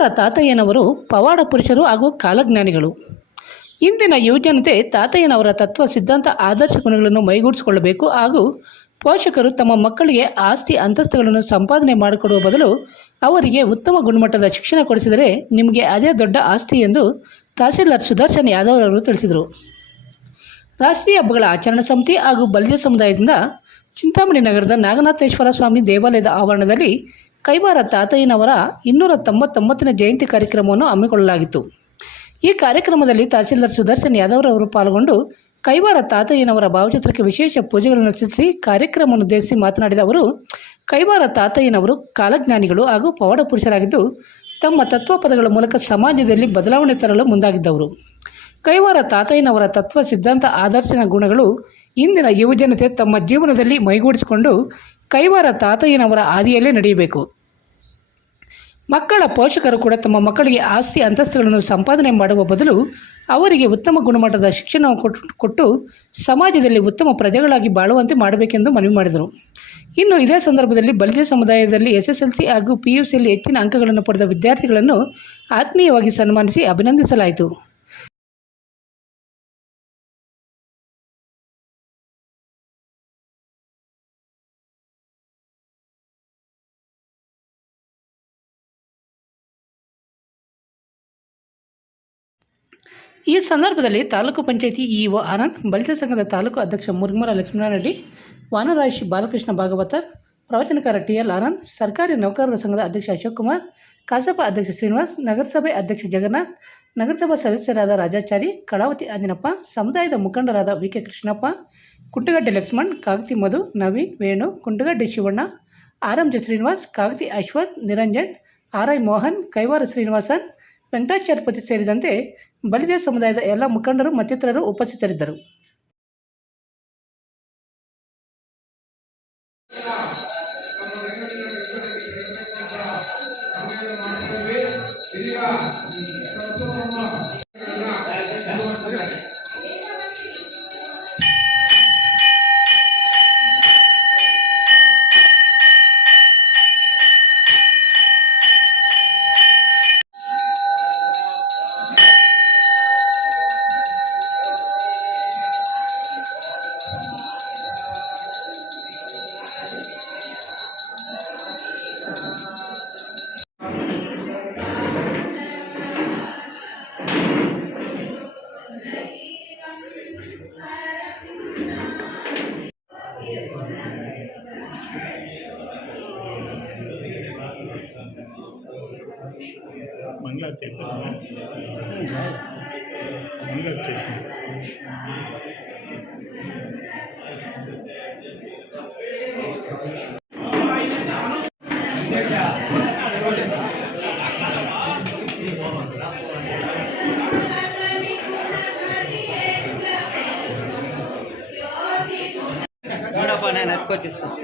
ಕೈವಾರ ತಾತಯ್ಯನವರು ಪವಾಡ ಪುರುಷರು ಹಾಗೂ ಕಾಲಜ್ಞಾನಿಗಳು. ಇಂದಿನ ಯುವಜನತೆ ತಾತಯ್ಯನವರ ತತ್ವ ಸಿದ್ಧಾಂತ ಆದರ್ಶ ಗುಣಗಳನ್ನು ಮೈಗೂಡಿಸಿಕೊಳ್ಳಬೇಕು ಹಾಗೂ ಪೋಷಕರು ತಮ್ಮ ಮಕ್ಕಳಿಗೆ ಆಸ್ತಿ ಅಂತಸ್ತುಗಳನ್ನು ಸಂಪಾದನೆ ಮಾಡಿಕೊಡುವ ಬದಲು ಅವರಿಗೆ ಉತ್ತಮ ಗುಣಮಟ್ಟದ ಶಿಕ್ಷಣ ಕೊಡಿಸಿದರೆ ನಿಮಗೆ ಅದೇ ದೊಡ್ಡ ಆಸ್ತಿ ಎಂದು ತಹಸೀಲ್ದಾರ್ ಸುದರ್ಶನ್ ಯಾದವ್ ಅವರು ತಿಳಿಸಿದರು. ರಾಷ್ಟ್ರೀಯ ಹಬ್ಬಗಳ ಆಚರಣಾ ಸಮಿತಿ ಹಾಗೂ ಬಲ್ಜೆ ಸಮುದಾಯದಿಂದ ಚಿಂತಾಮಣಿ ನಗರದ ನಾಗನಾಥೇಶ್ವರ ಸ್ವಾಮಿ ದೇವಾಲಯದ ಆವರಣದಲ್ಲಿ ಕೈವಾರ ತಾತಯ್ಯನವರ 299ನೇ ಜಯಂತಿ ಕಾರ್ಯಕ್ರಮವನ್ನು ಹಮ್ಮಿಕೊಳ್ಳಲಾಗಿತ್ತು. ಈ ಕಾರ್ಯಕ್ರಮದಲ್ಲಿ ತಹಸೀಲ್ದಾರ್ ಸುದರ್ಶನ್ ಯಾದವ್ ಅವರು ಪಾಲ್ಗೊಂಡು ಕೈವಾರ ತಾತಯ್ಯನವರ ಭಾವಚಿತ್ರಕ್ಕೆ ವಿಶೇಷ ಪೂಜೆಗಳನ್ನು ಸಲ್ಲಿಸಿ ಕಾರ್ಯಕ್ರಮವನ್ನು ಉದ್ದೇಶಿಸಿ ಮಾತನಾಡಿದ ಅವರು, ಕೈವಾರ ತಾತಯ್ಯನವರು ಕಾಲಜ್ಞಾನಿಗಳು ಹಾಗೂ ಪವಾಡ ಪುರುಷರಾಗಿದ್ದು ತಮ್ಮ ತತ್ವಪದಗಳ ಮೂಲಕ ಸಮಾಜದಲ್ಲಿ ಬದಲಾವಣೆ ತರಲು ಮುಂದಾಗಿದ್ದವರು. ಕೈವಾರ ತಾತಯ್ಯನವರ ತತ್ವ ಸಿದ್ಧಾಂತ ಆದರ್ಶನ ಗುಣಗಳು ಇಂದಿನ ಯುವಜನತೆ ತಮ್ಮ ಜೀವನದಲ್ಲಿ ಮೈಗೂಡಿಸಿಕೊಂಡು ಕೈವಾರ ತಾತಯ್ಯನವರ ಹಾದಿಯಲ್ಲೇ ನಡೆಯಬೇಕು. ಮಕ್ಕಳ ಪೋಷಕರು ಕೂಡ ತಮ್ಮ ಮಕ್ಕಳಿಗೆ ಆಸ್ತಿ ಅಂತಸ್ತುಗಳನ್ನು ಸಂಪಾದನೆ ಮಾಡುವ ಬದಲು ಅವರಿಗೆ ಉತ್ತಮ ಗುಣಮಟ್ಟದ ಶಿಕ್ಷಣ ಕೊಟ್ಟು ಸಮಾಜದಲ್ಲಿ ಉತ್ತಮ ಪ್ರಜೆಗಳಾಗಿ ಬಾಳುವಂತೆ ಮಾಡಬೇಕೆಂದು ಮನವಿ ಮಾಡಿದರು. ಇನ್ನು ಇದೇ ಸಂದರ್ಭದಲ್ಲಿ ಬಲ್ಜೆ ಸಮುದಾಯದಲ್ಲಿ SSLC ಹಾಗೂ PUCಯಲ್ಲಿ ಹೆಚ್ಚಿನ ಅಂಕಗಳನ್ನು ಪಡೆದ ವಿದ್ಯಾರ್ಥಿಗಳನ್ನು ಆತ್ಮೀಯವಾಗಿ ಸನ್ಮಾನಿಸಿ ಅಭಿನಂದಿಸಲಾಯಿತು. ಈ ಸಂದರ್ಭದಲ್ಲಿ ತಾಲೂಕು ಪಂಚಾಯಿತಿ ಇಒ ಆನಂದ್, ಬಲಿತ ಸಂಘದ ತಾಲೂಕು ಅಧ್ಯಕ್ಷ ಮುರುಘಮರ ಲಕ್ಷ್ಮಣರೆಡ್ಡಿ, ವಾನರಾಶಿ ಬಾಲಕೃಷ್ಣ ಭಾಗವತರ್, ಪ್ರವಚನಕಾರ TL ಆನಂದ್, ಸರ್ಕಾರಿ ನೌಕರರ ಸಂಘದ ಅಧ್ಯಕ್ಷ ಅಶೋಕ್ ಕುಮಾರ್, ಕಸಾಪ ಅಧ್ಯಕ್ಷ ಶ್ರೀನಿವಾಸ್, ನಗರಸಭೆ ಅಧ್ಯಕ್ಷ ಜಗನ್ನಾಥ್, ನಗರಸಭಾ ಸದಸ್ಯರಾದ ರಾಜಾಚಾರಿ, ಕಳಾವತಿ ಆಂಜನಪ್ಪ, ಸಮುದಾಯದ ಮುಖಂಡರಾದ VK ಕೃಷ್ಣಪ್ಪ, ಕುಂಟಗಡ್ಡೆ ಲಕ್ಷ್ಮಣ್, ಕಾಗತಿ ಮಧು, ನವೀನ್, ವೇಣು, ಕುಂಟಗಡ್ಡೆ ಶಿವಣ್ಣ, RMJ ಶ್ರೀನಿವಾಸ್, ಕಾಗತಿ ಅಶ್ವಥ್, ನಿರಂಜನ್, RI ಮೋಹನ್, ಕೈವಾರ ಶ್ರೀನಿವಾಸನ್, ವೆಂಕಟಾಚಲಪತಿ ಸೇರಿದಂತೆ ಬಲಿಜ ಸಮುದಾಯದ ಎಲ್ಲ ಮುಖಂಡರು ಮತ್ತಿತರರು ಉಪಸ್ಥಿತರಿದ್ದರು. నేను ఎత్తుకొచ్చిస్తాను.